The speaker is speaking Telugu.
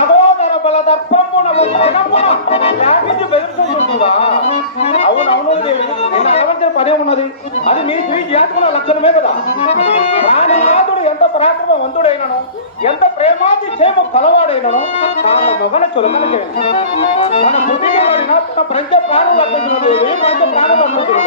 సహోదర బలదర్పమున వ్యాపించి బెదురుకుంటుందా? అవునవును దేవి, నిన్న అలవంచిన పనే ఉన్నది. అది మీ స్త్రీ జాతకుల లక్షణమే కదా. ప్రాణనాథుడు ఎంత పరాక్రమవంతుడైనను, ఎంత ప్రేమాతి క్షేమ కలవాడైనను తాను మొగన చులకన చేయండి. మన బుద్ధికి పడిన తన పంచ ప్రాణులు అర్పించిన దేవి, పంచ ప్రాణులు అర్పించిన